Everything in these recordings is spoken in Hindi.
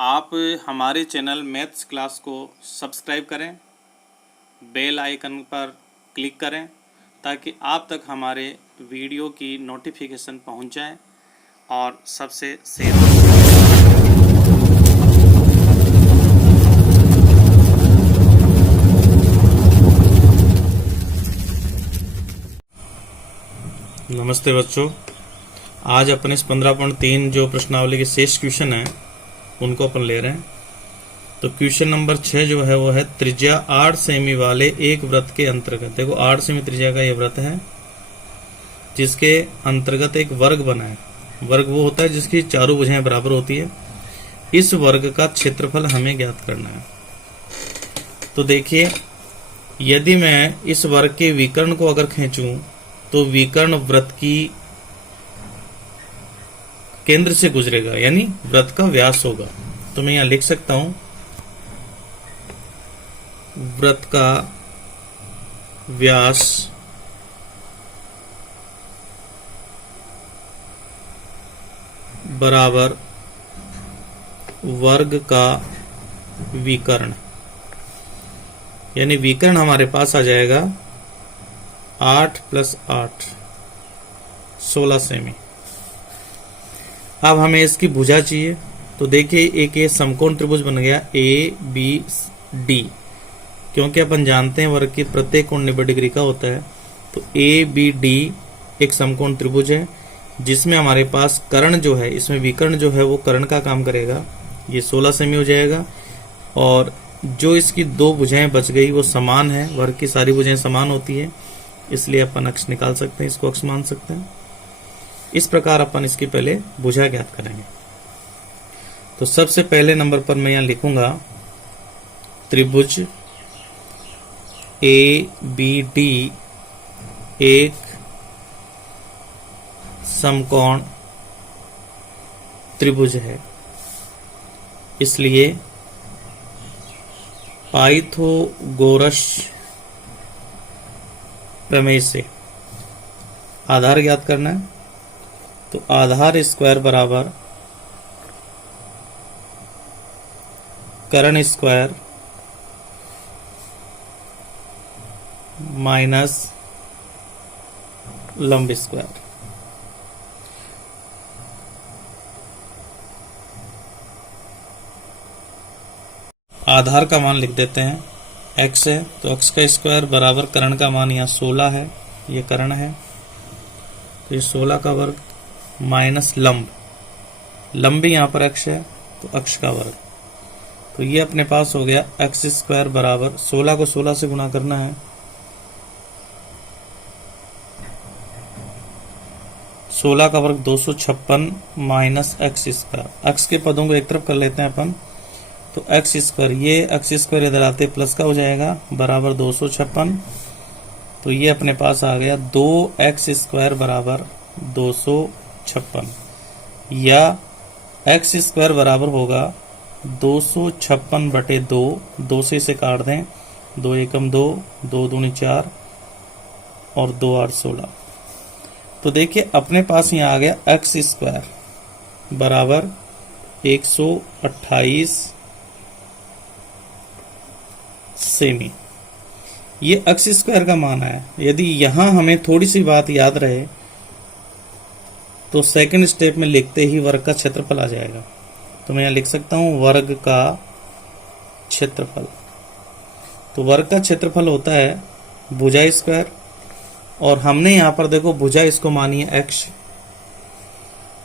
आप हमारे चैनल मैथ्स क्लास को सब्सक्राइब करें, बेल आइकन पर क्लिक करें ताकि आप तक हमारे वीडियो की नोटिफिकेशन पहुंच जाए और सबसे शेयर करें। नमस्ते बच्चों, आज अपन इस 15.3 जो प्रश्नावली के शेष क्वेश्चन है उनको अपन ले रहे हैं। तो क्वेश्चन नंबर 6 जो है वो है त्रिज्या 8 सेमी वाले एक वृत्त के अंतर्गत। देखो 8 सेमी त्रिज्या का ये वृत्त है जिसके अंतर्गत एक वर्ग बना है। वर्ग वो होता है जिसकी चारों भुजाएं बराबर होती है। इस वर्ग का क्षेत्रफल हमें ज्ञात करना है। तो देखिए, यदि मैं इस वर्ग के विकर्ण को अगर खींचूं तो विकर्ण वृत्त की केंद्र से गुजरेगा, यानी वृत्त का व्यास होगा। तो मैं यहां लिख सकता हूं वृत्त का व्यास बराबर वर्ग का विकर्ण, यानी विकर्ण हमारे पास आ जाएगा 8 + 8 16 सेमी। अब हमें इसकी भुजा चाहिए। तो देखिए, एक ये समकोण त्रिभुज बन गया ABD, क्योंकि अपन जानते हैं वर्ग की प्रत्येक कोण 90 डिग्री का होता है। तो ABD एक समकोण त्रिभुज है जिसमें हमारे पास कर्ण जो है, इसमें विकर्ण जो है वो कर्ण का काम करेगा। ये 16 सेमी हो जाएगा। और जो इसकी दो भुजाएं बच गई वो समान है, वर्ग की सारी भुजाएं समान होती है, इसलिए अपन अक्ष निकाल सकते हैं, इसको अक्ष मान सकते हैं। इस प्रकार अपन इसकी पहले भुजा ज्ञात करेंगे। तो सबसे पहले नंबर पर मैं यहां लिखूंगा त्रिभुज ABD एक समकोण त्रिभुज है, इसलिए पाइथागोरस प्रमेय से आधार ज्ञात करना है। तो आधार स्क्वायर बराबर कर्ण स्क्वायर माइनस लंब स्क्वायर। आधार का मान लिख देते हैं, x है तो x का स्क्वायर बराबर कर्ण का मान यहाँ 16 है, ये कर्ण है तो ये 16 का वर्ग माइनस लंब, लंब भी यहाँ पर x है तो अक्ष का वर्ग। तो ये अपने पास हो गया x² बराबर 16 को 16 से गुणा करना है, 16 का वर्ग 256 माइनस x²। x के पदों को एक तरफ कर लेते हैं अपन। तो x², ये x² इधर आते प्लस का हो जाएगा बराबर 256। तो ये अपने पास आ गया 2x² बराबर 256, या x² बराबर होगा 256/2। 2 से इसे काट दें, 2 एकम 2, 2 दूनी 4 और 2 8 16। तो देखिए अपने पास यहाँ आ गया x² बराबर 128 सेमी। ये x² का मान है। यदि यहां हमें थोड़ी सी बात याद रहे तो सेकंड स्टेप में लिखते ही वर्ग का क्षेत्रफल आ जाएगा। तो मैं यहां लिख सकता हूं वर्ग का क्षेत्रफल। तो वर्ग का क्षेत्रफल होता है भुजा स्क्वायर, और हमने यहां पर देखो भुजा इसको मानी है x,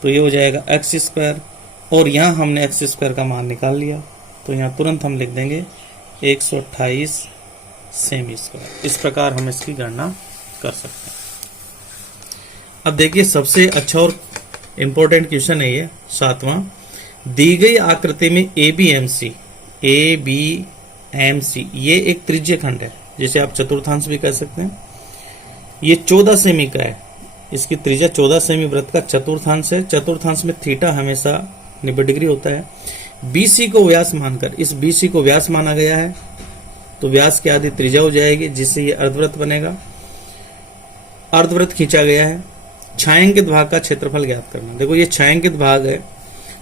तो ये हो जाएगा x², और यहां हमने x² का मान निकाल लिया। तो यहां तुरंत हम लिख देंगे 128 सेमी स्क्वायर। इस प्रकार हम इसकी गणना कर सकते हैं। अब देखिए, सबसे अच्छा और इंपॉर्टेंट क्वेश्चन है ये 7वां। दी गई आकृति में ABMC ये एक त्रिज्य खंड है, जिसे आप चतुर्थांश भी कह सकते हैं। ये 14 सेमी का है, इसकी त्रिज्या 14 सेमी वृत्त का चतुर्थांश है। चतुर्थांश में थीटा हमेशा 90 डिग्री होता है। BC को व्यास मानकर, इस BC को व्यास माना गया है, तो व्यास की आधी त्रिज्या हो जाएगी, जिससे ये अर्धवृत्त बनेगा। अर्धवृत्त खींचा गया है। छायांकित भाग का क्षेत्रफल ज्ञात करना। देखो ये छायांकित भाग है,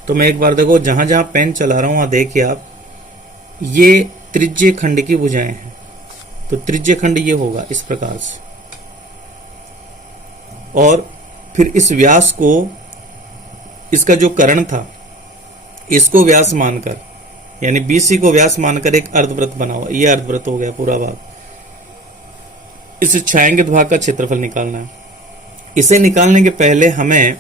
तो मैं एक बार देखो जहां जहां पेन चला रहा हूं वहां देखिए आप, ये त्रिज्य खंड की भुजाएं हैं। तो त्रिज्य खंड ये होगा इस प्रकार से, और फिर इस व्यास को, इसका जो कर्ण था इसको व्यास मानकर, यानी BC को व्यास मानकर एक अर्धवृत्त बना हुआ, ये अर्धवृत्त हो गया पूरा भाग। इस छायांकित भाग का क्षेत्रफल निकालना है। इसे निकालने के पहले हमें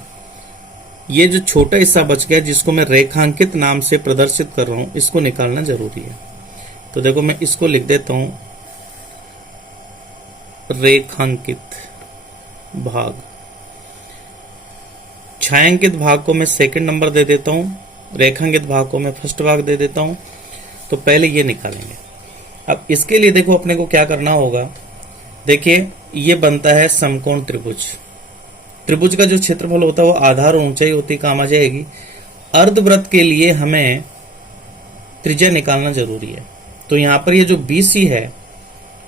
ये जो छोटा हिस्सा बच गया जिसको मैं रेखांकित नाम से प्रदर्शित कर रहा हूं, इसको निकालना जरूरी है। तो देखो मैं इसको लिख देता हूं रेखांकित भाग। छायांकित भाग को मैं सेकंड नंबर दे देता हूं, रेखांकित भाग को मैं फर्स्ट भाग दे देता हूं। तो पहले ये निकालेंगे। अब इसके लिए देखो अपने को क्या करना होगा। देखिए ये बनता है समकोण त्रिभुज। त्रिभुज का जो क्षेत्रफल होता है वो आधार और ऊंचाई होती काम आ जाएगी। अर्धवृत्त के लिए हमें त्रिज्या निकालना जरूरी है। तो यहां पर ये जो BC है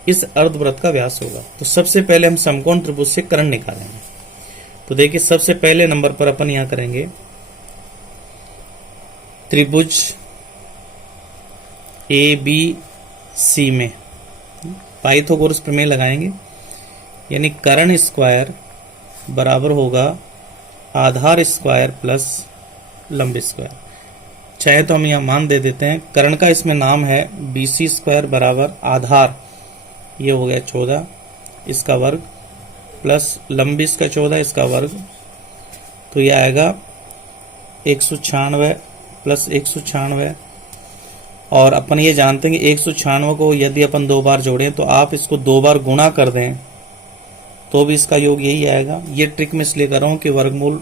इस अर्धवृत्त का व्यास होगा। तो सबसे पहले हम समकोण त्रिभुज से कर्ण निकालेंगे। तो देखिए सबसे पहले नंबर पर अपन यहां करेंगे त्रिभुज ABC में पाइथागोरस प्रमेय लगाएंगे, यानी कर्ण स्क्वायर बराबर होगा आधार स्क्वायर प्लस लंब स्क्वायर। चाहे तो हम यहां मान दे देते हैं, कर्ण का इसमें नाम है BC स्क्वायर बराबर आधार, ये हो गया 14 इसका वर्ग प्लस लंब इसका 14 इसका वर्ग। तो ये आएगा 196 प्लस 196। और अपन ये जानते हैं कि 196 को यदि अपन 2 बार जोड़ें तो आप इसको 2 बार गुणा कर दें तो भी इसका योग यही आएगा। ये ट्रिक मैं इसलिए कर रहा हूं कि वर्गमूल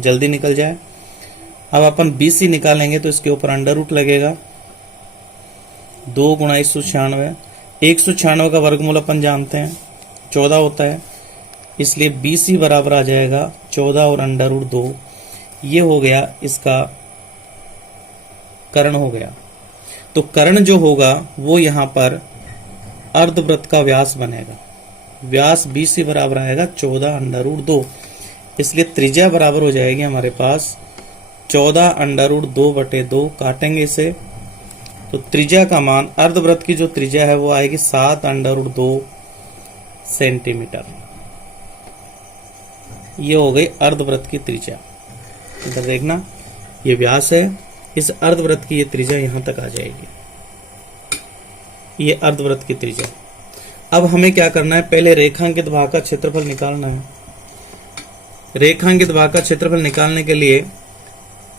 जल्दी निकल जाए। अब अपन BC निकालेंगे तो इसके ऊपर अंडर रूट लगेगा, 2 गुणा 196। 196 का वर्गमूल अपन जानते हैं 14 होता है, इसलिए BC बराबर आ जाएगा 14 और अंडर रूट 2। ये हो गया इसका कर्ण हो गया। तो कर्ण जो होगा वो यहां पर अर्धवृत्त का व्यास बनेगा। व्यास BC बराबर आएगा 14 अंडर रूट 2, इसलिए त्रिज्या बराबर हो जाएगी हमारे पास 14 अंडर रूट 2/2। काटेंगे इसे तो त्रिज्या का मान, अर्धवृत्त की जो त्रिज्या है वो आएगी 7 अंडर रूट 2 सेंटीमीटर। ये हो गई अर्धवृत्त की त्रिज्या। इधर देखना ये व्यास है, इस अर्धवृत्त की ये त्रिज्या यहां तक आ जाएगी, ये अर्धवृत्त की त्रिज्या। अब हमें क्या करना है, पहले रेखांकित भाग का क्षेत्रफल निकालना है। रेखांकित भाग का क्षेत्रफल निकालने के लिए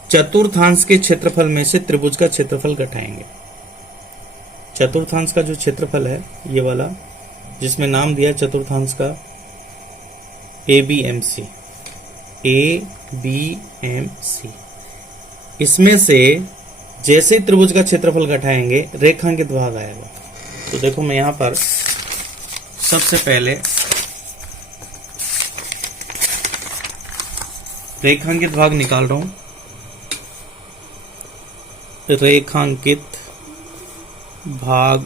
चतुर्थांश के क्षेत्रफल में से त्रिभुज का क्षेत्रफल घटाएंगे। चतुर्थांश का जो क्षेत्रफल है ये वाला, जिसमें नाम दिया चतुर्थांश का ABMC, इसमें से जैसे त्रिभुज का क्षेत्रफल घटाएंगे रेखांकित भाग आएगा। तो देखो मैं यहां पर सबसे पहले रेखांकित भाग निकाल रहा हूं। रेखांकित भाग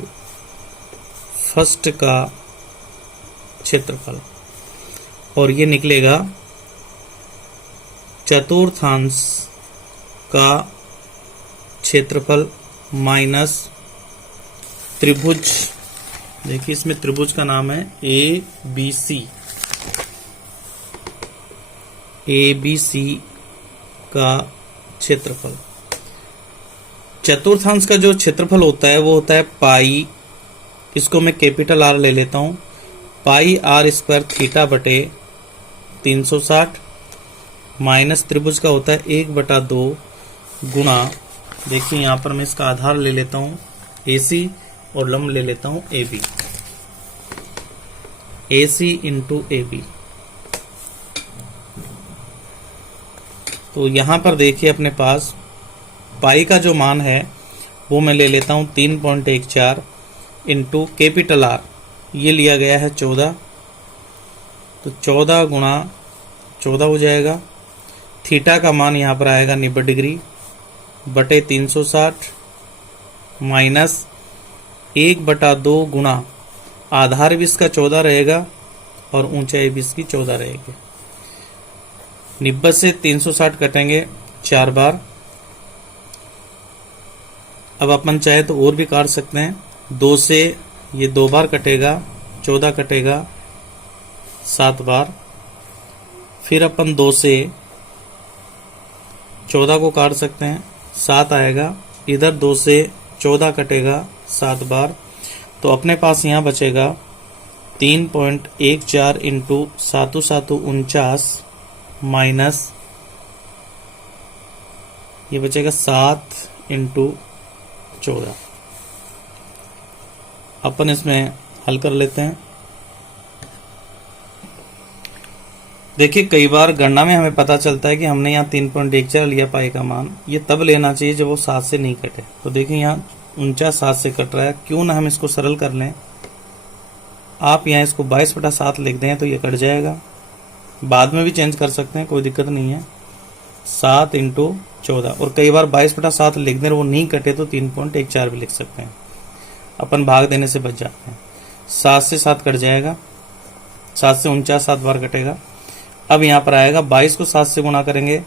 फर्स्ट का क्षेत्रफल, और ये निकलेगा चतुर्थांश का क्षेत्रफल माइनस त्रिभुज। देखिए इसमें त्रिभुज का नाम है ABC का क्षेत्रफल। चतुर्थांश का जो क्षेत्रफल होता है वो होता है पाई, इसको मैं कैपिटल R ले लेता हूं, पाई r² थीटा बटे 360 माइनस त्रिभुज का होता है 1/2 गुणा, देखिए यहां पर मैं इसका आधार ले लेता हूं AC और लंब ले लेता हूं AB, AC इंटू AB। तो यहां पर देखिए अपने पास पाई का जो मान है वो मैं ले लेता हूं 3.14 इंटू कैपिटल R, ये लिया गया है 14, तो 14 गुणा 14 हो जाएगा। थीटा का मान यहां पर आएगा 90 डिग्री बटे 360 माइनस 1/2 गुणा आधार भी इसका 14 रहेगा और ऊंचाई भी इसकी 14 रहेगी। 90 से 360 कटेंगे 4 बार, अब अपन चाहे तो और भी काट सकते हैं। 2 से ये 2 बार कटेगा, 14 कटेगा 7 बार। फिर अपन 2 से 14 को काट सकते हैं, 7 आएगा। इधर 2 से 14 कटेगा 7 बार, तो अपने पास यहाँ बचेगा 3.14 इंटू 7 7 49 माइनस ये बचेगा 7 इंटू 14। अपन इसमें हल कर लेते हैं। देखिए कई बार गणना में हमें पता चलता है कि हमने यहाँ 3.14 लिया पाई का मान, ये तब लेना चाहिए जब वो 7 से नहीं कटे। तो देखिए यहाँ 49 7 से कट रहा है, क्यों ना हम इसको सरल कर लें। आप यहाँ इसको 22/7 लिख दें तो ये कट जाएगा। बाद में भी चेंज कर सकते हैं, कोई दिक्कत नहीं है। 7 इंटू 14, और कई बार 22/7 लिख दें वो नहीं कटे तो 3.14 भी लिख सकते हैं। अपन भाग देने से बच जाते हैं। 7 से 7 कट जाएगा, 7 से 49 7 बार कटेगा। अब यहाँ पर आएगा 22 को 7 से गुणा करेंगे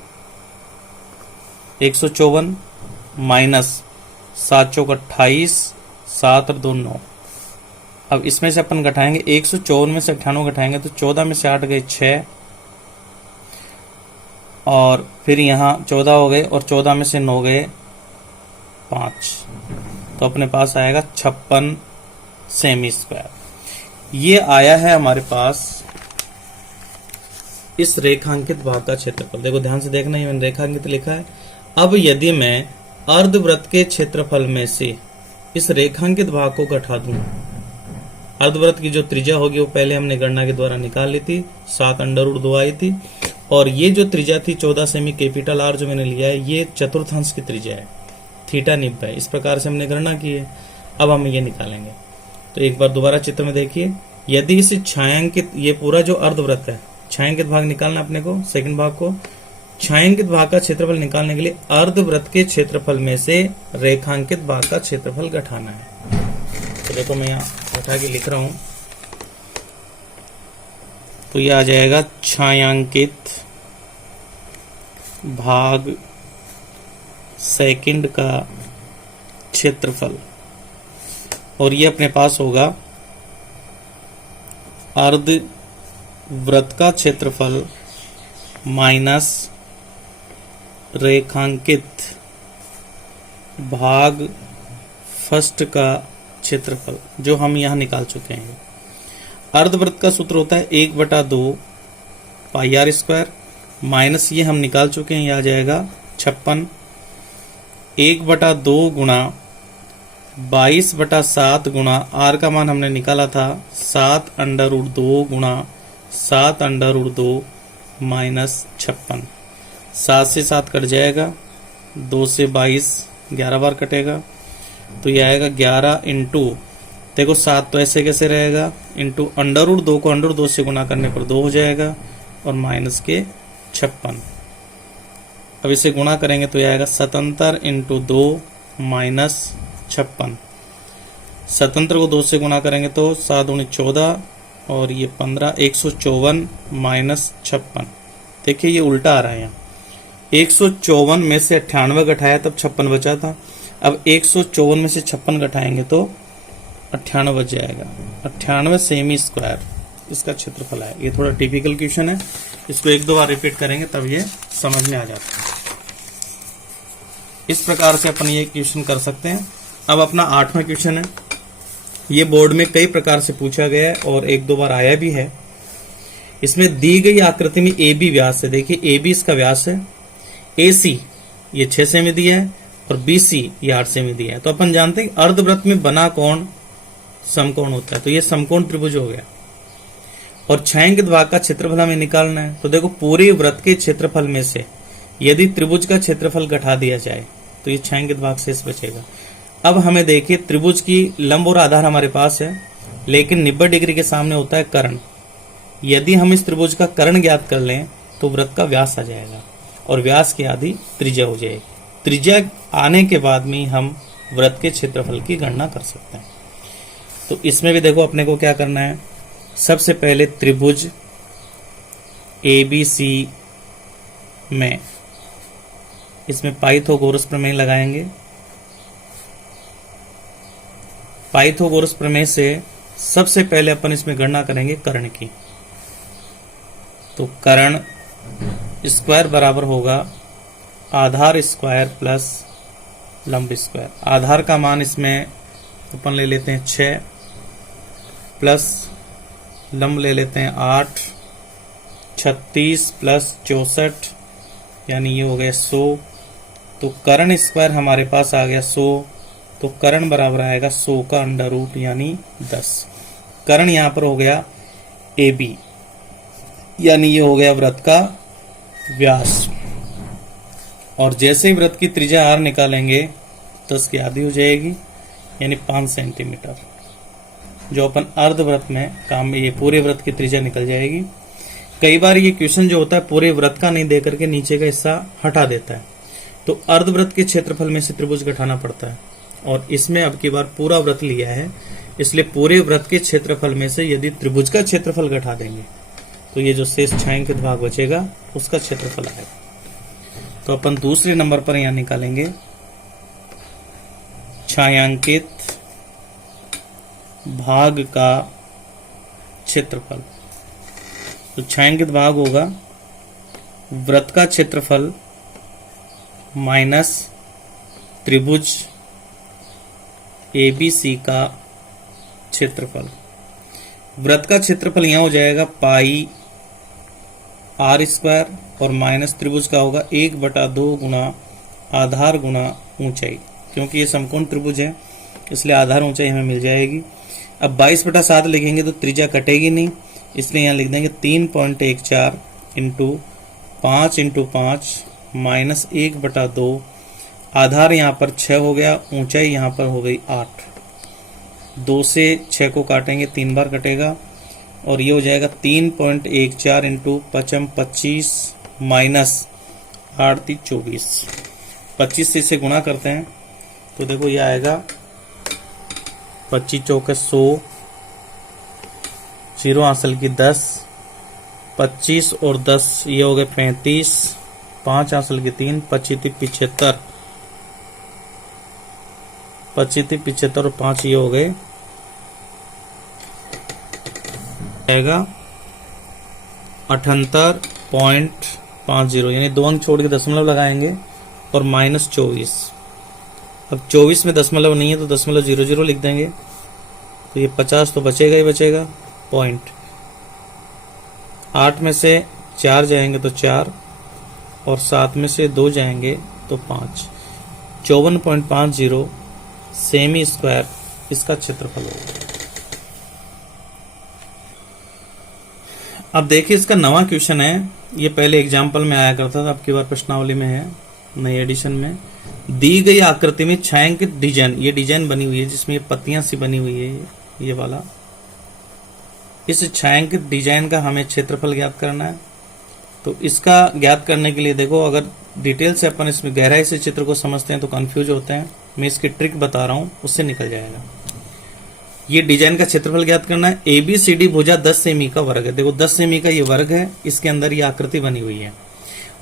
154 माइनस 7 चौक 28, 7 और 2 9। अब इसमें से अपन घटाएंगे 154 में से 98 घटाएंगे तो 14 में से 8 गए 6, और फिर यहाँ 14 हो गए और 14 में से 9 गए 5, तो अपने पास आएगा 56 सेमी स्क्वायर। ये आया है हमारे पास इस रेखांकित भाग का क्षेत्रफल। देखो ध्यान से देखना, ये मैंने रेखांकित लिखा है। अब यदि मैं अर्धवृत्त के क्षेत्रफल में से इस रेखांकित भाग को घटा दूं, अर्धवृत्त की जो त्रिज्या होगी वो पहले हमने गणना के द्वारा निकाल ली थी, 7√2 आई थी। और ये जो त्रिज्या थी 14 सेमी कैपिटल आर जो मैंने लिया है, ये चतुर्थांश की त्रिज्या है, थीटा निब है। इस प्रकार से हमने गणना की है। अब हम ये निकालेंगे। तो एक बार दोबारा चित्र में देखिए, यदि इस छायांकित, ये पूरा जो अर्धवृत्त है, छायांकित भाग निकालना अपने को, सेकंड भाग को, छायांकित भाग का क्षेत्रफल निकालने के लिए अर्धवृत्त के क्षेत्रफल में से रेखांकित भाग का क्षेत्रफल घटाना है। तो देखो मैं यहाँ घटा के लिख रहा हूं, तो ये आ जाएगा छायांकित भाग सेकंड का क्षेत्रफल, और ये अपने पास होगा अर्धवृत्त का क्षेत्रफल माइनस रेखांकित भाग फर्स्ट का क्षेत्रफल, जो हम यहां निकाल चुके हैं। अर्धवृत्त का सूत्र होता है 1/2 पाई आर स्क्वायर, माइनस ये हम निकाल चुके हैं, ये आ जाएगा 56। 1/2 गुणा 22/7 गुणा आर का मान हमने निकाला था 7√2 गुणा 7√2 माइनस 56। 7 से 7 कट जाएगा, 2 से 22 11 बार कटेगा, तो यह आएगा 11 इंटू, देखो 7 तो ऐसे कैसे रहेगा, इंटू √2 को √2 से गुणा करने पर 2 हो जाएगा, और माइनस के 56। अब इसे गुणा करेंगे तो यह आएगा 77 इंटू 2 माइनस 56। 77 को 2 से गुणा करेंगे तो 7 दूनी 14 और ये 15, 154 माइनस 56। देखिए ये उल्टा आ रहा है, यहाँ 154 में से 98 घटाया तब 56 बचा था। अब 154 में से 56 घटाएंगे तो 98 बच जाएगा। 98 सेमी स्क्वायर इसका क्षेत्रफल है। ये थोड़ा टिपिकल क्वेश्चन है, इसको 1-2 बार रिपीट करेंगे तब ये समझ में आ जाता है। इस प्रकार से अपन ये क्वेश्चन कर सकते हैं। अब अपना 8वां क्वेश्चन है। ये बोर्ड में कई प्रकार से पूछा गया है और 1-2 बार आया भी है। इसमें दी गई आकृति में ए बी व्यास है, देखिए ए बी इसका व्यास है, ए सी ये 6 सेमी दिया है और बी सी ये 8 सेमी दिया है। तो अपन जानते हैं अर्धवृत्त में बना कोण समकोण होता है, तो ये समकोण त्रिभुज हो गया। और छायांकित भाग का क्षेत्रफल हमें निकालना है। तो देखो पूरे वृत्त के क्षेत्रफल में से यदि त्रिभुज का क्षेत्रफल घटा दिया जाए तो ये छायांकित भाग शेष बचेगा। अब हमें देखिए त्रिभुज की लंब और आधार हमारे पास है, लेकिन 90 डिग्री के सामने होता है कर्ण। यदि हम इस त्रिभुज का कर्ण ज्ञात कर लें तो वृत्त का व्यास आ जाएगा और व्यास की आधी त्रिज्या हो जाएगी। त्रिज्या आने के बाद में हम वृत्त के क्षेत्रफल की गणना कर सकते हैं। तो इसमें भी देखो अपने को क्या करना है, सबसे पहले त्रिभुज ABC में इसमें पाइथागोरस प्रमेय लगाएंगे पाइथागोरस प्रमेय से सबसे पहले अपन इसमें गणना करेंगे कर्ण की। तो कर्ण स्क्वायर बराबर होगा आधार स्क्वायर प्लस लंब स्क्वायर। आधार का मान इसमें अपन ले लेते हैं 6 प्लस लंब ले लेते हैं 8, 36 प्लस 64 यानी ये हो गया 100। तो कर्ण स्क्वायर हमारे पास आ गया 100। तो कर्ण बराबर आएगा 100 का अंडर रूट यानी 10। कर्ण यहां पर हो गया AB यानी ये हो गया वृत्त का व्यास। और जैसे ही वृत्त की त्रिज्या r निकालेंगे 10 की आधी हो जाएगी यानी 5 सेंटीमीटर। जो अपन अर्धवृत्त में काम में ये पूरे वृत्त की त्रिज्या निकल जाएगी। कई बार ये क्वेश्चन जो होता है पूरे वृत्त का नहीं देकर के नीचे का हिस्सा हटा देता है, तो अर्धवृत्त के क्षेत्रफल में से त्रिभुज घटाना पड़ता है। और इसमें अब की बार पूरा वृत्त लिया है, इसलिए पूरे वृत्त के क्षेत्रफल में से यदि त्रिभुज का क्षेत्रफल घटा देंगे तो ये जो शेष छायांकित भाग बचेगा उसका क्षेत्रफल आएगा। तो अपन दूसरे नंबर पर यहां निकालेंगे छायांकित भाग का क्षेत्रफल। तो छायांकित भाग होगा वृत्त का क्षेत्रफल माइनस त्रिभुज ABC का क्षेत्रफल। वृत्त का क्षेत्रफल यहां हो जाएगा पाई r स्क्वायर और माइनस त्रिभुज का होगा 1/2 गुना आधार गुना ऊंचाई। क्योंकि ये समकोण त्रिभुज है इसलिए आधार ऊंचाई हमें मिल जाएगी। अब 22/7 लिखेंगे तो त्रिज्या कटेगी नहीं, इसलिए यहां लिख देंगे 3.14 इंटू 5 इंटू 5 माइनस 1/2। आधार यहां पर 6 हो गया, ऊंचाई यहां पर हो गई 8। 2 से 6 को काटेंगे 3 बार कटेगा और ये हो जाएगा 3.14 इंटू 5 25 माइनस 8 3 24। 25 से इसे गुणा करते हैं तो देखो ये आएगा 25 चौके 100, 0 हासिल की 10, 25 और 10 ये हो गए 35, 5 हासिल की 3, 25 75, 25 75 और 5 ये हो गए आएगा 78.50 यानी 2 अंक छोड़ के दशमलव लगाएंगे और माइनस 24। अब 24 में दशमलव नहीं है तो 0.00 लिख देंगे तो ये 50 तो बचेगा ही बचेगा। पॉइंट 8 में से 4 जाएंगे तो 4 और 7 में से 2 जाएंगे तो 5। 54.50 सेमी स्क्वायर इसका क्षेत्रफल होगा। अब देखिए इसका नवा क्वेश्चन है, ये पहले एग्जाम्पल में आया करता था, अब की बार प्रश्नावली में है नई एडिशन में। दी गई आकृति में छायांकित डिजाइन, ये डिजाइन बनी हुई है जिसमें ये पत्तियां सी बनी हुई है ये वाला। इस छायांकित डिजाइन का हमें क्षेत्रफल ज्ञात करना है। तो इसका ज्ञात करने के लिए देखो, अगर डिटेल से अपन इसमें गहराई से चित्र को समझते हैं तो कंफ्यूज होते हैं। मैं इसकी ट्रिक बता रहा हूं, उससे निकल जाएगा। ये डिजाइन का क्षेत्रफल ज्ञात करना है। ABCD भुजा 10 सेमी का वर्ग है। देखो 10 सेमी का ये वर्ग है, इसके अंदर ये आकृति बनी हुई है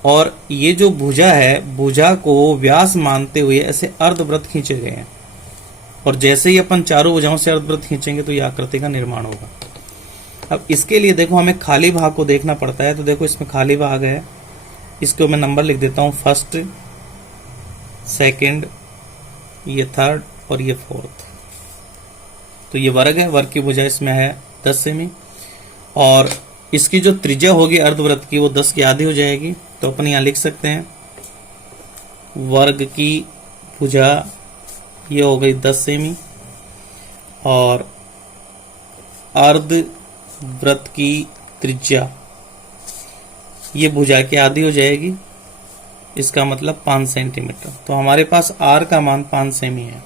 और ये जो भुजा है, भुजा को व्यास मानते हुए ऐसे अर्धवृत्त खींचे गए हैं और जैसे ही अपन चारों भुजाओं से अर्धवृत्त खींचेंगे तो ये आकृति का निर्माण होगा। अब इसके लिए देखो हमें खाली भाग को देखना पड़ता है। तो देखो इसमें खाली भाग है, इसको मैं नंबर लिख देता हूं, फर्स्ट, सेकंड, ये थर्ड और ये फोर्थ। तो ये वर्ग है, वर्ग की भुजा इसमें है 10 सेमी और इसकी जो त्रिज्या होगी अर्धवृत्त की वो 10 की आधी हो जाएगी। तो अपन यहां लिख सकते हैं वर्ग की भुजा ये हो गई 10 सेमी और अर्धवृत्त की त्रिज्या ये भुजा की आधी हो जाएगी, इसका मतलब 5 सेंटीमीटर। तो हमारे पास r का मान 5 सेमी है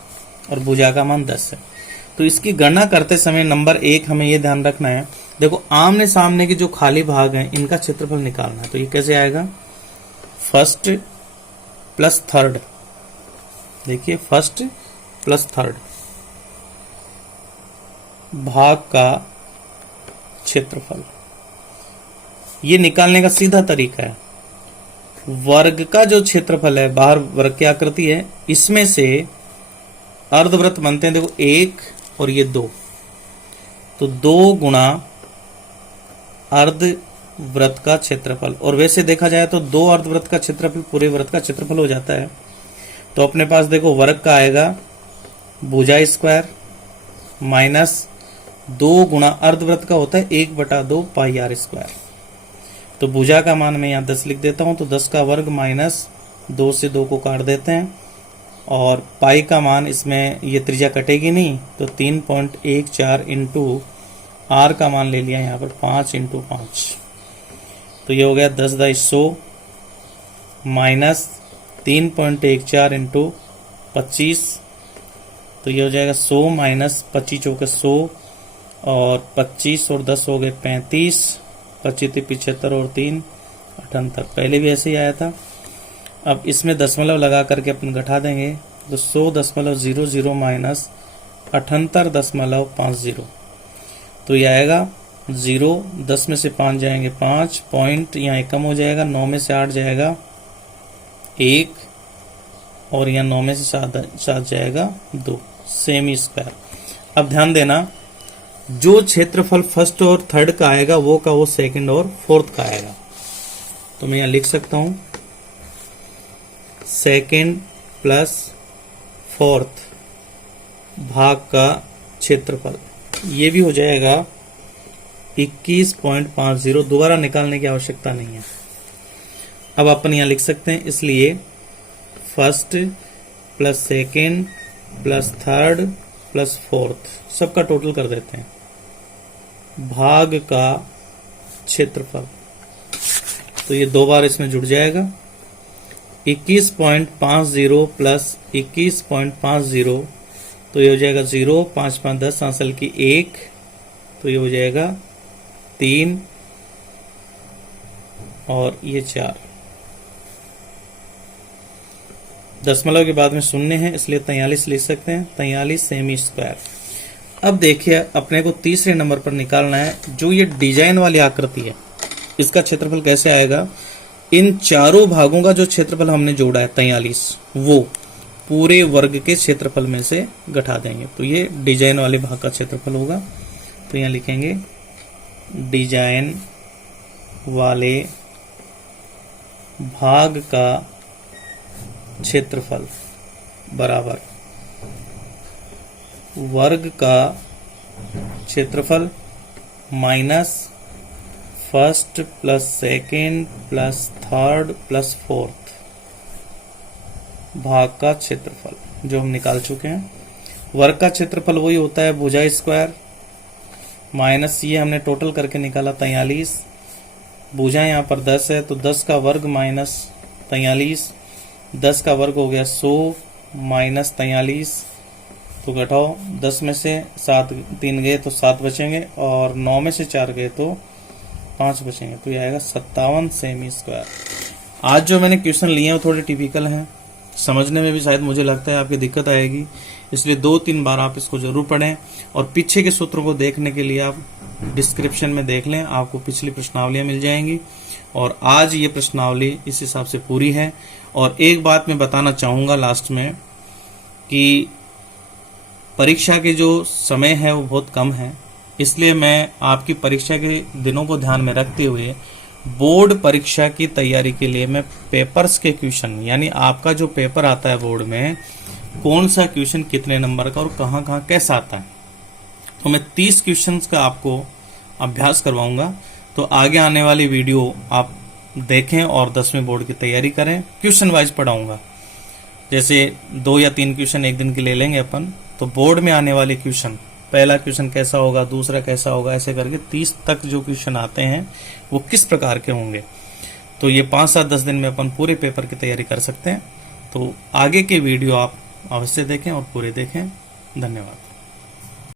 और भुजा का मान 10 है। तो इसकी गणना करते समय नंबर 1 हमें यह ध्यान रखना है, देखो आमने सामने के जो खाली भाग हैं इनका क्षेत्रफल निकालना है। तो ये कैसे आएगा, फर्स्ट प्लस थर्ड, देखिए फर्स्ट प्लस थर्ड भाग का क्षेत्रफल। ये निकालने का सीधा तरीका है, वर्ग का जो क्षेत्रफल है, बाहर वर्ग की आकृति है, इसमें से अर्धवृत्त बनते हैं। देखो 1 और ये 2, तो 2 गुणा अर्धवृत्त का क्षेत्रफल। और वैसे देखा जाए तो 2 अर्धवृत्त का क्षेत्रफल पूरे वृत्त का क्षेत्रफल हो जाता है। तो अपने पास देखो वर्ग का आएगा भुजा स्क्वायर माइनस 2 गुणा अर्धवृत्त का होता है 1/2 पाई आर स्क्वायर। तो भुजा का मान मैं यहाँ 10 लिख देता हूं, तो 10 का वर्ग माइनस 2 से 2 को काट देते हैं, और पाई का मान इसमें ये त्रिज्या कटेगी नहीं, तो 3.14 इंटू आर का मान ले लिया यहाँ पर 5 इंटू 5, तो ये हो गया 10/100 माइनस 3.14 इंटू 25, तो ये हो जाएगा 100 माइनस 25 चौके 100, और 25 और 10 हो गए 35, 25 75 और 3 78, पहले भी ऐसे ही आया था। अब इसमें दशमलव लगा करके अपन घटा देंगे, तो 100.00 माइनस 78.50, तो ये आएगा 0, 10 में से 5 जाएंगे 5 पॉइंट, यहाँ 1 कम हो जाएगा, 9 में से 8 जाएगा 1, और यहाँ 9 में से 7 जाएगा 2, सेमी स्क्वायर। अब ध्यान देना, जो क्षेत्रफल फर्स्ट और थर्ड का आएगा वो सेकंड और फोर्थ का आएगा। तो मैं यहाँ लिख सकता हूं सेकंड प्लस फोर्थ भाग का क्षेत्रफल, ये भी हो जाएगा 21.50। दोबारा निकालने की आवश्यकता नहीं है। अब अपन यहाँ लिख सकते हैं, इसलिए first plus second plus third plus fourth सबका टोटल कर देते हैं, भाग का क्षेत्रफल। तो ये 2 बार इसमें जुड़ जाएगा, 21.50 प्लस 21.50, तो ये हो जाएगा 0, 5 5 10 आंसर की 1, तो ये हो जाएगा 3 और ये 4। दशमलव के बाद में शून्य है, इसलिए 43 लिख सकते हैं, 43 सेमी स्क्वायर। अब देखिए अपने को तीसरे नंबर पर निकालना है, जो ये डिजाइन वाली आकृति है, इसका क्षेत्रफल कैसे आएगा। इन चारों भागों का जो क्षेत्रफल हमने जोड़ा है 43, वो पूरे वर्ग के क्षेत्रफल में से घटा देंगे, तो ये डिजाइन वाले भाग का क्षेत्रफल होगा। तो यहाँ लिखेंगे डिजाइन वाले भाग का क्षेत्रफल बराबर वर्ग का क्षेत्रफल minus first plus second plus third plus fourth भाग का क्षेत्रफल, जो हम निकाल चुके हैं। वर्ग का क्षेत्रफल वही होता है भुजा स्क्वायर माइनस ये हमने टोटल करके निकाला 43, भुजा यहाँ पर 10 है, तो 10 का वर्ग माइनस 43, 10 का वर्ग हो गया 100 माइनस 43, तो घटाओ 10 में से 7 3 गए तो 7 बचेंगे, और 9 में से 4 गए तो 5 बचेंगे, तो ये आएगा 57 सेमी स्क्वायर। आज जो मैंने क्वेश्चन लिए हैं वो थोड़े टिपिकल हैं, समझने में भी शायद मुझे लगता है आपकी दिक्कत आएगी, इसलिए 2-3 बार आप इसको जरूर पढ़ें, और पीछे के सूत्रों को देखने के लिए आप डिस्क्रिप्शन में देख लें, आपको पिछली प्रश्नावलियां मिल जाएंगी। और आज ये प्रश्नावली इस हिसाब से पूरी है। और एक बात मैं बताना चाहूंगा लास्ट में कि परीक्षा के जो समय है वो बहुत कम है, इसलिए मैं आपकी परीक्षा के दिनों को ध्यान में रखते हुए बोर्ड परीक्षा की तैयारी के लिए मैं पेपर्स के क्वेश्चन, यानी आपका जो पेपर आता है बोर्ड में, कौन सा क्वेश्चन कितने नंबर का और कहाँ कहाँ कैसा आता है, तो मैं 30 क्वेश्चंस का आपको अभ्यास करवाऊंगा। तो आगे आने वाली वीडियो आप देखें और 10वीं बोर्ड की तैयारी करें। क्वेश्चन वाइज पढ़ाऊंगा, जैसे 2 या 3 क्वेश्चन एक दिन के ले लेंगे अपन, तो बोर्ड में आने वाले क्वेश्चन, पहला क्वेश्चन कैसा होगा, दूसरा कैसा होगा, ऐसे करके 30 तक जो क्वेश्चन आते हैं वो किस प्रकार के होंगे। तो ये 5-7-10 दिन में अपन पूरे पेपर की तैयारी कर सकते हैं। तो आगे के वीडियो आप अवश्य देखें और पूरे देखें। धन्यवाद।